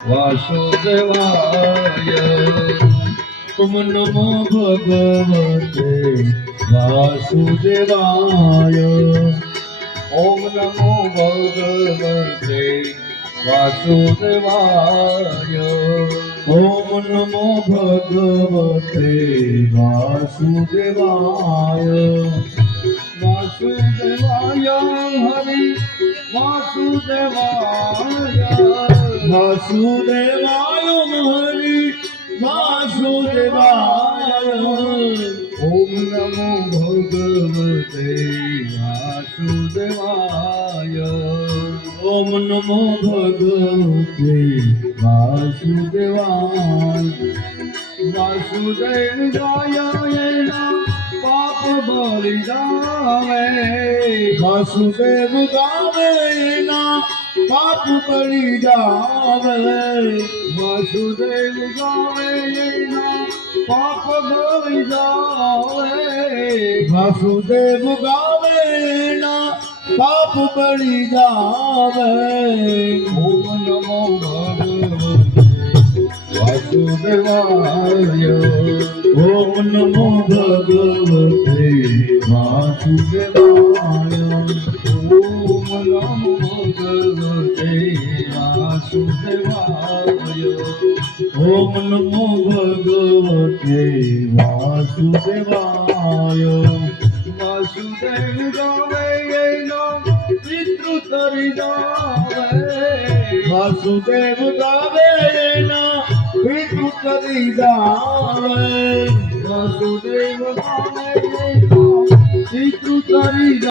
વાસુદેવાય ઓમ નમો ભગવતે વાસુદેવાય ઓમ નમો ભગવતે વાસુદેવાય ઓમ નમો ભગવતે વાસુદેવાય વાસુદેવાય હરિ વાસુદેવાય વાસુદેવાય હરિ વાસુદેવાય ઓમ નમો ભગવતે વાસુદેવાય ઓમ નમો ભગવતે વાસુદેવાય વાસુદેવ ગાય પાપ બળી જાવે વાસુદેવ ગાવે ના પાપ બળી જાવે વાસુદેવ ગાવે ના પાપ બળી જાવે વાસુદેવ ગાવે ના પાપ બળી જાવે ઓમ નમો ભગવતે વાસુદેવાય ઓમ નમો ભગવતે વાસુદેવાય ઓમ નમો ભગવતે વાસુદેવાય ઓમ નમો ભગવતે વાસુદેવાય વાસુદેવ ગાવે નો પિતૃ તરી જાવે વાસુદેવ ગાવે ના પિતૃ તરી જાવે વાસુદેવ ગાવે પિતૃ તરી